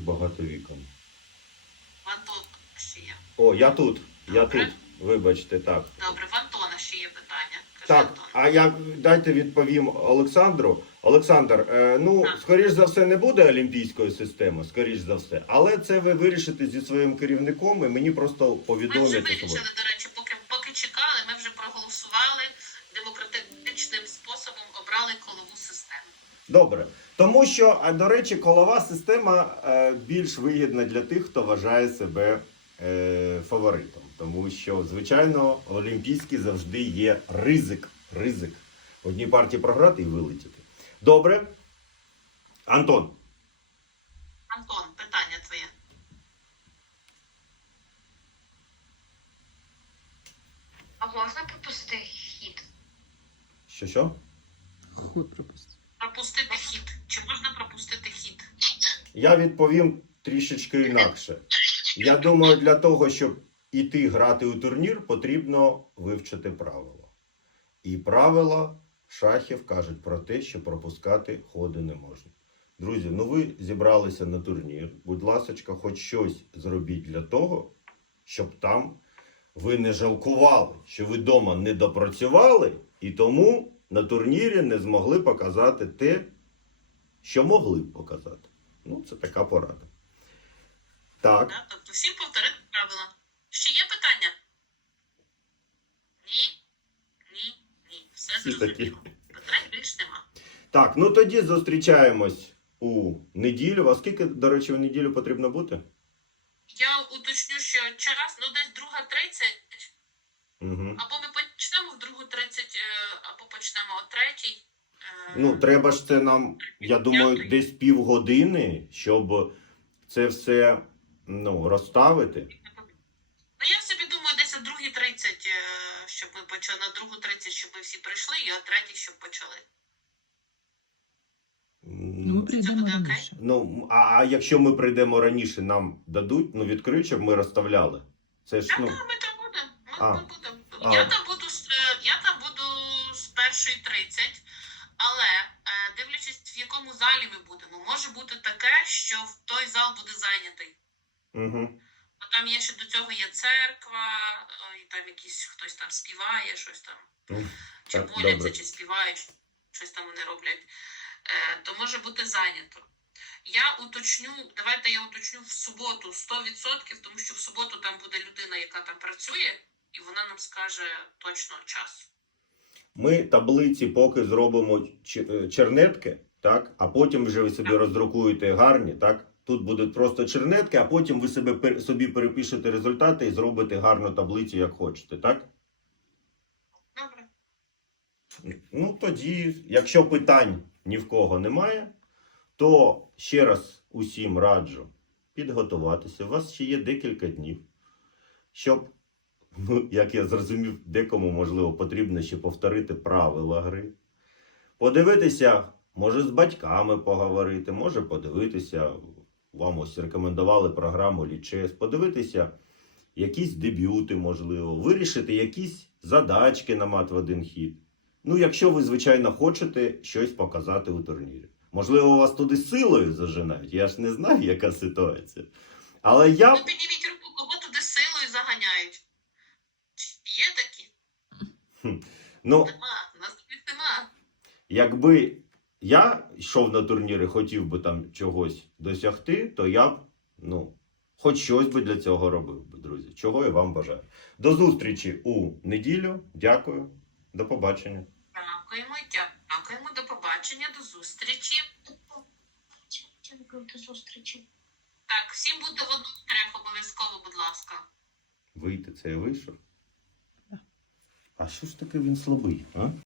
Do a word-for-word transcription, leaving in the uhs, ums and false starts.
багато вікон. Антон ще є. О, я тут. Я Добре. тут. Вибачте, так. Добре, в Антона ще є питання. Кажи, Так, Антон. а я дайте відповім Олександру. Олександр, е, ну, Так. скоріш за все, не буде олімпійської системи, скоріш за все. Але це ви вирішите зі своїм керівником і мені просто Ми вже повідомите. вирішили, собою. до речі, поки, поки чекали, ми вже проголосували демократичним способом, обрали колову систему. Добре. Тому що, а, до речі, колова система е, більш вигідна для тих, хто вважає себе е, фаворитом. Тому що, звичайно, олімпійський завжди є ризик. Ризик. В одній партії програти і вилетіти. Добре. Антон. Антон, питання твоє. А можна пропустити хід? Що що? Ход пропустив. Пропустити хід. Чи можна пропустити хід? Я відповім трішечки інакше. Я думаю, для того, щоб іти грати у турнір, потрібно вивчити правила. І правила шахів кажуть про те, що пропускати ходи не можна. Друзі, ну ви зібралися на турнір. Будь ласочка, хоч щось зробіть для того, щоб там ви не жалкували, що ви вдома не допрацювали, і тому на турнірі не змогли показати те, що могли б показати. Ну, це така порада. Так. Да? Тобто всім повторити правила. Ще є питання? Ні? Ні? Ні. Все Всі зрозуміло. такі. Питань більш нема. Так, ну тоді зустрічаємось у неділю. А скільки, до речі, в неділю потрібно бути? Я уточню, що час, ну десь друга тридцять, Угу. або ми почнемо в другу тридцять, або почнемо о третій. Е, Ну, треба ж це нам, я думаю, десь півгодини, щоб це все, ну, розставити. Ну, я собі думаю, десь о другій тридцять, е, щоб ми почали, на другу тридцять, щоб ми всі прийшли, і о третій, щоб почали. Ну, ми М, прийдемо буде окей? раніше. Ну, а, а якщо ми прийдемо раніше, нам дадуть, ну, відкриють, щоб ми розставляли. Це ж, Так, ну, так, ми там будемо. Ми, А. ми будемо. А. Я там буду з е, я там буду з першої тридцять, але е, дивлячись, в якому залі ми будемо, може бути таке, що в той зал буде зайнятий. угу. Бо там є ще до цього є церква, е, і там якісь хтось там співає, щось там, чи Так, моляться, добре. чи співають, щось там вони роблять. Е, то може бути зайнято. Я уточню, давайте я уточню в суботу сто відсотків, тому що в суботу там буде людина, яка там працює, і вона нам скаже точно час. Ми таблиці поки зробимо ч- е, чернетки, так? А потім вже ви собі Так. роздрукуєте гарні, так? Тут будуть просто чернетки, а потім ви себе, пер- собі перепишете результати і зробите гарну таблицю, як хочете, так? Добре. Ну, тоді, якщо питань ні в кого немає, то ще раз усім раджу підготуватися. У вас ще є декілька днів, щоб, ну, як я зрозумів, декому, можливо, потрібно ще повторити правила гри. Подивитися, може з батьками поговорити, може подивитися, вам ось рекомендували програму Лічес, подивитися якісь дебюти, можливо, вирішити якісь задачки на мат в один хід. Ну, якщо ви, звичайно, хочете щось показати у турнірі. Можливо, вас туди силою зажинають, я ж не знаю, яка ситуація. Але я... Ну підніміть руку, кого туди силою заганяють. Чи є такі? Ну, Нема, у нас таких нема. якби я йшов на турніри, хотів би там чогось досягти, то я б, ну, хоч щось би для цього робив би, друзі. Чого я вам бажаю. До зустрічі у неділю. Дякую. До побачення. Дякуємо, дякуємо, до побачення, до зустрічі. Дякую, до зустрічі. Так, всім буде в одну трьох обов'язково, будь ласка. Вийти, це я вийшов. А що ж таке він слабий, а?